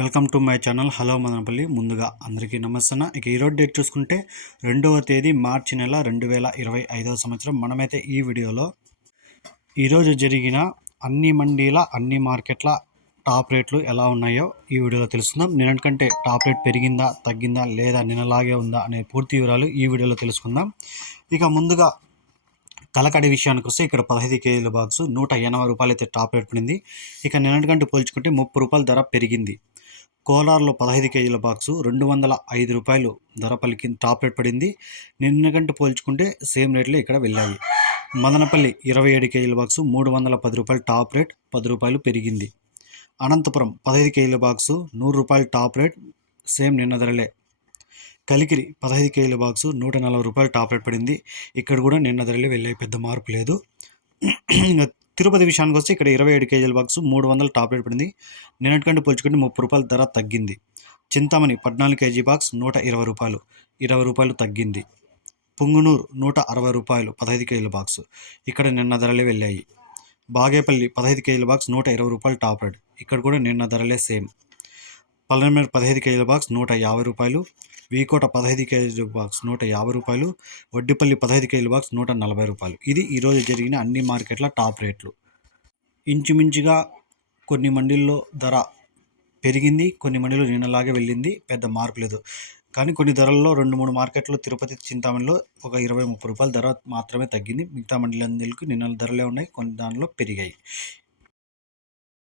Welcome to my channel. Hello Madanapalle. ముందుగా అందరికీ నమస్తే ఇక ఈరోజు డేట్ చూసుకుంటే రెండవ తేదీ మార్చి నెల రెండు వేల ఇరవై ఐదవ సంవత్సరం. మనమైతే ఈ వీడియోలో ఈరోజు జరిగిన అన్ని మండీల అన్ని మార్కెట్ల టాప్ రేట్లు ఎలా ఉన్నాయో ఈ వీడియోలో తెలుసుకుందాం. నిన్నటికంటే టాప్ రేట్ పెరిగిందా తగ్గిందా లేదా నిన్నలాగే ఉందా అనే పూర్తి వివరాలు ఈ వీడియోలో తెలుసుకుందాం. ఇక ముందుగా తలకడి విషయానికి వస్తే ఇక్కడ పదహైదు కేజీల బాక్స్ నూట ఎనభై రూపాయలు అయితే టాప్ రేట్ పడింది. ఇక నిన్నటికంటే పోల్చుకుంటే ముప్పై రూపాయల ధర పెరిగింది. కోలార్లో పదహైదు కేజీల బాక్సు రెండు వందల ఐదు రూపాయలు ధర పలికి టాప్ రేట్ పడింది. నిన్న కంటే పోల్చుకుంటే సేమ్ రేట్లో ఇక్కడ వెళ్ళాయి. మదనపల్లి ఇరవై ఏడు కేజీల బాక్సు మూడు వందల పది రూపాయలు టాప్ రేట్ పది రూపాయలు పెరిగింది. అనంతపురం పదహైదు కేజీల బాక్సు నూరు రూపాయలు టాప్ రేట్ సేమ్ నిన్న ధరలే. కలికిరి పదహైదు కేజీల బాక్సు నూట నలభై రూపాయలు టాప్ రేట్ పడింది. ఇక్కడ కూడా నిన్న ధరలే వెళ్ళాయి పెద్ద మార్పు లేదు. ఇంకా తిరుపతి విషయానికి వస్తే ఇక్కడ ఇరవై ఏడు కేజీల బాక్స్ మూడు వందలు టాప్ రేట్ పడింది. నిన్నటికంటే పోల్చుకుంటే ముప్పై రూపాయల ధర తగ్గింది. చింతామణి పద్నాలుగు కేజీ బాక్స్ నూట ఇరవై రూపాయలు ఇరవై రూపాయలు తగ్గింది. పుంగునూరు నూట అరవై రూపాయలు పదహైదు కేజీల బాక్స్. ఇక్కడ నిన్న ధరలే వెళ్ళాయి. బాగేపల్లి పదహైదు కేజీల బాక్స్ నూట ఇరవై రూపాయలు టాప్ రేట్ ఇక్కడ కూడా నిన్న ధరలే సేమ్. పల్లెమేర పదహైదు కేజీల బాక్స్ నూట యాభై రూపాయలు వీకోట పదహైదు కేజీ బాక్స్ నూట యాభై రూపాయలు వడ్డిపల్లి పదహైదు కేజీల బాక్స్ నూట నలభై రూపాయలు. ఇది ఈరోజు జరిగిన అన్ని మార్కెట్ల టాప్ రేట్లు. ఇంచుమించుగా కొన్ని మండీల్లో ధర పెరిగింది కొన్ని మండీలు నిన్నలాగే వెళ్ళింది పెద్ద మార్పు లేదు. కానీ కొన్ని ధరల్లో రెండు మూడు మార్కెట్లు తిరుపతి చింతామణిలో ఒక ఇరవై ముప్పై రూపాయల ధర మాత్రమే తగ్గింది. మిగతా మండలందరికీ నిన్న ధరలే ఉన్నాయి కొన్ని దానిలో పెరిగాయి.